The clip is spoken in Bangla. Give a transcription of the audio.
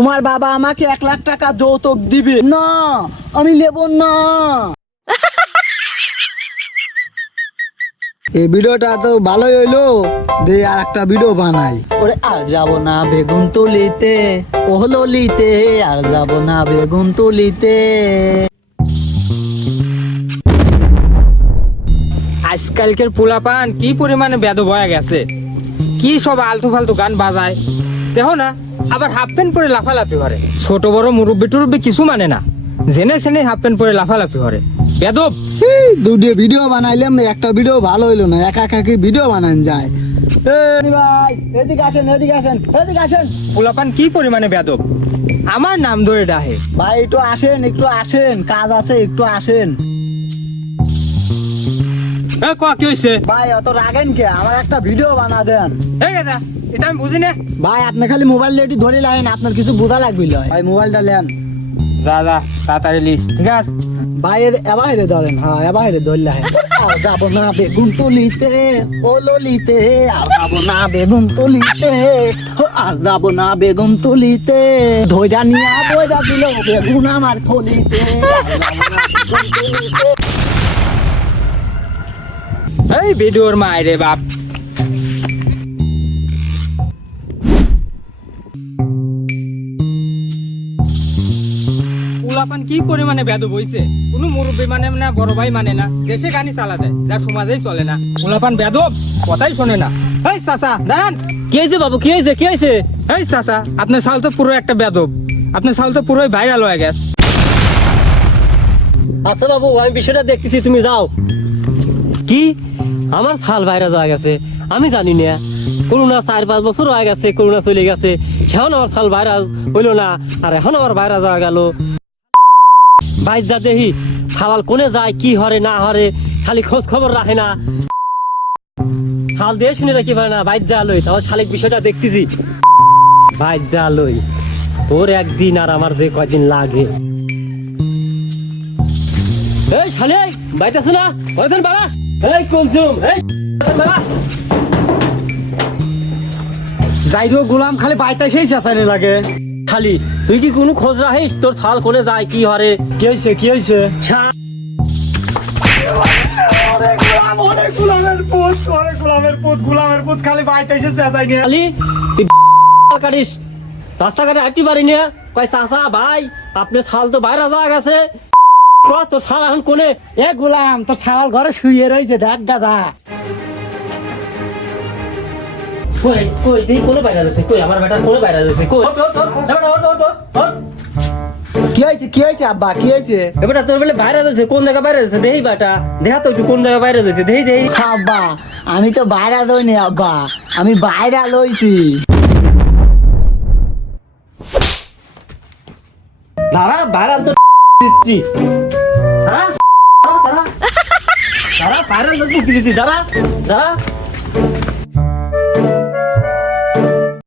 তোমার বাবা আমাকে এক লাখ টাকা যৌতুক দিবে। না, আমি নেব না। এই ভিডিওটা তো ভালোই হইল। দে আর একটা ভিডিও বানাই। ওরে, আর যাব না বেগুন তুলিতে। ও ললিতে আর যাব না বেগুন তুলিতে। আজকালকের পোলাপান কি পরিমাণে বেদ বয়া গেছে। কি সব আলতু ফালতু গান বাজায়। দেখো না আবার হাফ প্যান্ট পরে লাফালাফি করে। ছোট বড় মুরব্বি টুরব্বি কিছু মানে না। জেনে জেনে হাফ প্যান্ট পরে লাফালাফি করে। বেদব। এই দুটো ভিডিও বানাইলাম একটা ভিডিও ভালো হইল না একা একা কি ভিডিও বানান যায়? ভাই এদিকে আসেন এদিকে আসেন এদিকে আসেন। পোলাপান কি পরিমাণে বেদব? আমার নাম ধরে ডাহে। ভাই একটু আসেন একটু আসেন কাজ আছে একটু আসেন। এ ক কি হইছে? ভাই অত রাগেন কে? আমার একটা ভিডিও বানা দেন। এই দাদা এটা আমি বুঝি না। ভাই আপনি খালি মোবাইল দিয়ে একটু ধরে লাগেন আপনার কিছু বোঝা লাগবে লয়। ভাই মোবাইলটা নেন। দাদা তাড়াতাড়ি লিস। ঠিক আছে ভাই এবার হেরে ধরেন। হ্যাঁ এবার হেরে ধরলে আর যাব না বেগুন তুলিতে ও ললিতে আর যাব না বেগুন তুলিতে আর যাব না বেগুন তুলিতে। ধৈরা নিয়া বইরা দিল বেগুন আমার থলিতে এই ভিডিওর মায়েরে বাপ। পোলাপান কি পরিমাণে বেদ বইছে কোনো মুরব্বী মানে না বড় ভাই মানে না। দেশে গানি চালা দেয় যা সমাজেই চলে না। পোলাপান বেদব? কথাই শোনে না। এই চাচা দাঁড়ান। কি হয়েছে বাবু কি হয়েছে কি হয়েছে এই চাচা আপনার সাল তো পুরো একটা বেদব। আপনার সাল তো পুরোই ভাইরাল হয়ে গেছে। আচ্ছা বাবু আমি বিষয়টা দেখতেছি তুমি যাও। কি? আমার সাল ভাইরাস হয়ে গেছে, আমি জানি না। করোনা চার পাঁচ বছর হয়ে গেছে, করোনা চলে গেছে, সেখন আমার সাল ভাইরাস হইল না, আর এখন আমার ভাইরাস হয়ে গেল। বাইর যা দেখি সাবাল কোনে যায়, কি হরে, না হরে, খালি খোঁজ খবর রাখে না। সাল দিয়ে শুনে রাখি পারে না, বাইর যা লই, তাও শালিক বিষয়টা দেখতেছি। বাইর যা লই, তোর একদিন আর আমার যে কয়দিন লাগে। এই শালে বাইতেছ না? কয়দিন বাড়াস? এই কুলচুম এই যাইরো গোলাম খালি বাইতে সেই চেঁচাইলে লাগে। খালি তুই কি কোনো খোঁজ রাখিস? তোর ছাল কোনে যায় কি হরে? কি হয়েছে কি হয়েছে গোলামের পুত গোলামের পুত গোলামের পুত খালি বাইতে এসে চেঁচাই নিয়ে খালি তুই কাটিস। রাস্তাঘাটে হাঁটতে পারি না কয় চাচা ভাই আপনি ছাল তো বাইরে যাওয়া গেছে। ক, তোর ছাল এখন কোনে? এ গোলাম তোর ছাওয়াল ঘরে শুয়ে রয়েছে দেখ দাদা কই কই কোনে বাইরে যাচ্ছে কই আমার বেটা কোনে বাইরে যাচ্ছে কই। কি হয়েছে কি হয়েছে আব্বা কি হয়েছে? তোর বলে বাইরে যাচ্ছে কোন জায়গা বাইরে যাচ্ছে দেহি বেটা দেখা তো কোন জায়গা বাইরে যাচ্ছে দেহি দেহি। আব্বা আমি তো বাইরে দইনি আব্বা আমি বাইরে লইছি। দিচ্ছি। দাঁড়া Tara! Tara! Tara! Tara! Parang nagbibigay. Tara! Tara!